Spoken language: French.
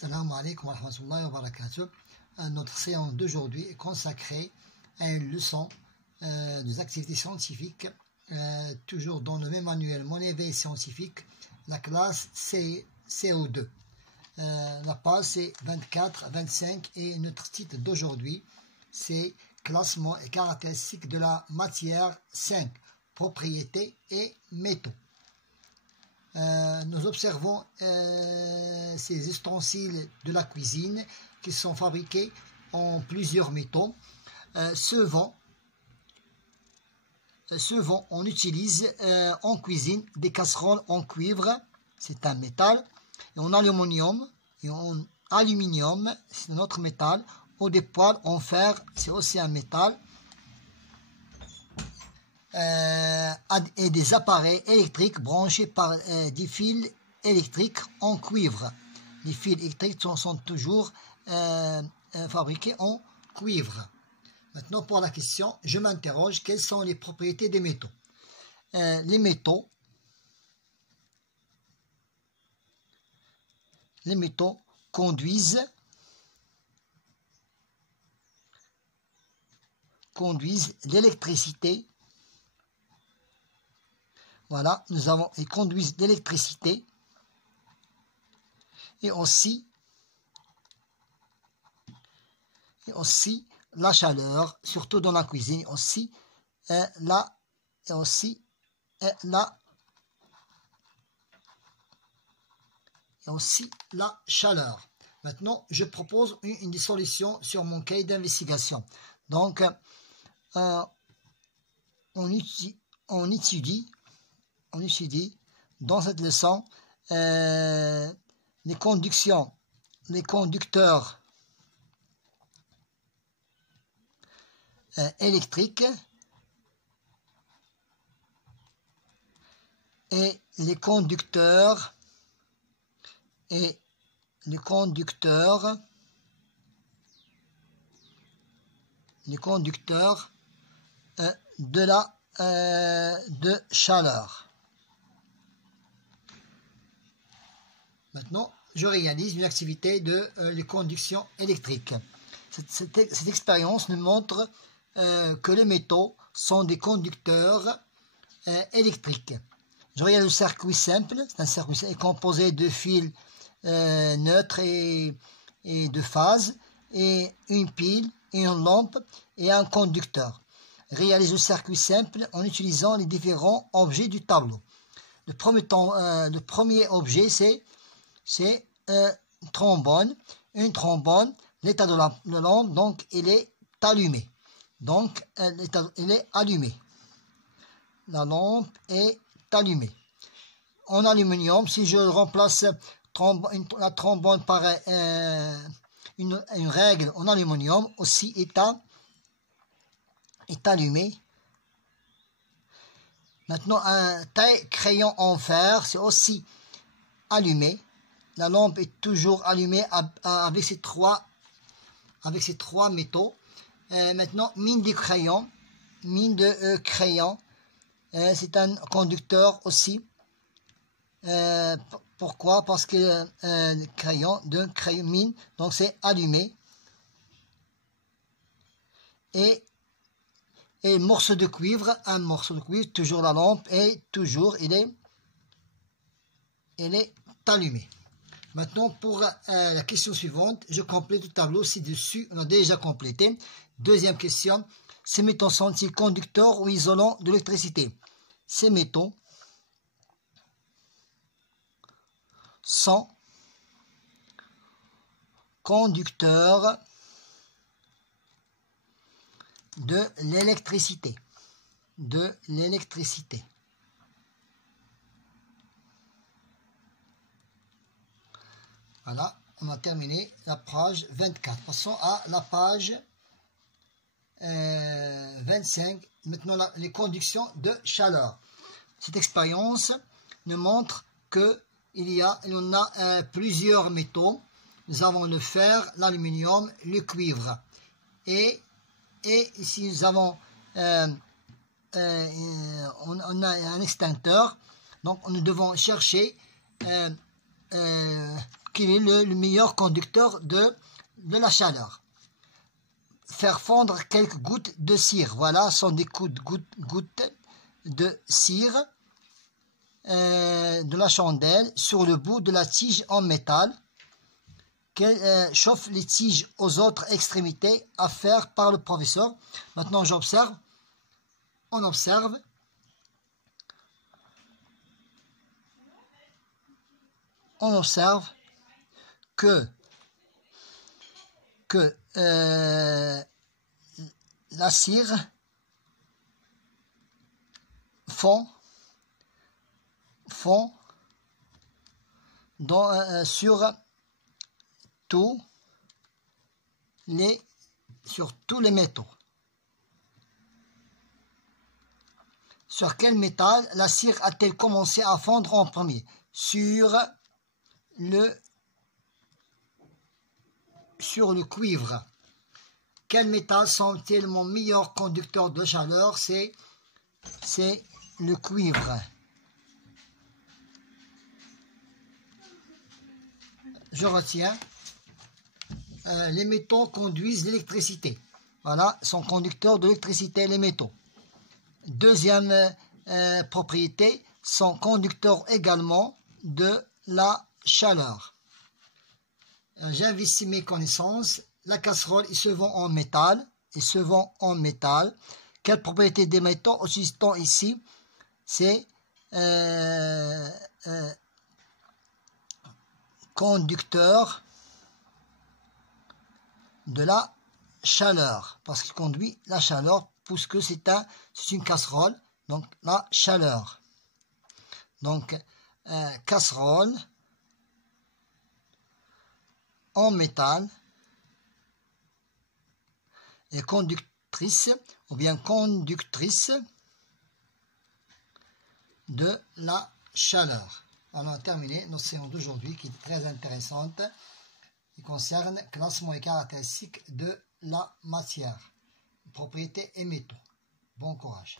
Salam alaikum wa rahmatullahi wa barakatuh. Notre séance d'aujourd'hui est consacrée à une leçon des activités scientifiques, toujours dans le même manuel Mon éveil scientifique, la classe CO2. La page c'est 24, 25 et notre titre d'aujourd'hui c'est Classement et caractéristiques de la matière 5, propriétés et métaux. Nous observons ces ustensiles de la cuisine qui sont fabriqués en plusieurs métaux. Souvent, on utilise en cuisine des casseroles en cuivre, c'est un métal, et en aluminium, c'est un autre métal, ou des poêles en fer, c'est aussi un métal. Et des appareils électriques branchés par des fils électriques en cuivre. Les fils électriques sont toujours fabriqués en cuivre. Maintenant, pour la question, je m'interroge, quelles sont les propriétés des métaux? Les métaux conduisent l'électricité. Voilà, ils conduisent l'électricité et aussi la chaleur, surtout dans la cuisine, aussi la chaleur. Maintenant, je propose une des solutions sur mon cahier d'investigation. Donc, on étudie dans cette leçon les conducteurs électriques et les conducteurs de chaleur. Maintenant, je réalise une activité de conduction électrique. Cette expérience nous montre que les métaux sont des conducteurs électriques. Je réalise un circuit simple. C'est un circuit composé de fils neutres et de phases, et une pile, et une lampe, et un conducteur. Réalise le circuit simple en utilisant les différents objets du tableau. Le premier objet, c'est trombone. Une trombone, l'état de la lampe, donc il est allumé. Donc, il est allumé. La lampe est allumée. En aluminium, si je remplace la trombone par une règle en aluminium, aussi est allumé. Maintenant, un taille-crayon en fer, c'est aussi allumé. La lampe est toujours allumée avec ces trois métaux. Maintenant, mine de crayon, c'est un conducteur aussi. Pourquoi? Parce que crayon mine, donc c'est allumé. Et morceau de cuivre, toujours la lampe, et toujours il est allumé. Maintenant, pour la question suivante, je complète le tableau ci-dessus. On a déjà complété. Deuxième question. Ces métaux sont-ils conducteurs ou isolants de l'électricité? Ces métaux sont conducteurs de l'électricité. Voilà, on a terminé la page 24. Passons à la page 25. Maintenant, les conductions de chaleur. Cette expérience nous montre que il y en a plusieurs métaux. Nous avons le fer, l'aluminium, le cuivre. Et ici, nous avons on a un extincteur. Donc, nous devons chercher qu'il est le meilleur conducteur de la chaleur. Faire fondre quelques gouttes de cire. Voilà, ce sont des gouttes de cire de la chandelle sur le bout de la tige en métal qu'elle chauffe les tiges aux autres extrémités à faire par le professeur. Maintenant, j'observe. On observe. On observe que la cire fond sur tous les métaux. Sur quel métal la cire a-t-elle commencé à fondre en premier? Sur le cuivre. Quel métal sont-ils mon meilleur conducteur de chaleur? C'est le cuivre. Je retiens. Les métaux conduisent l'électricité. Voilà, sont conducteurs de l'électricité, les métaux. Deuxième propriété, sont conducteurs également de la chaleur. J'investis mes connaissances. La casserole, il se vend en métal. Quelle propriété des métaux utilisons ici? C'est conducteur de la chaleur, parce qu'il conduit la chaleur, puisque c'est une casserole, donc la chaleur. Donc, casserole en métal et conductrice ou bien conductrice de la chaleur. On a terminé notre séance d'aujourd'hui qui est très intéressante, qui concerne classement et caractéristiques de la matière, propriétés et métaux. Bon courage.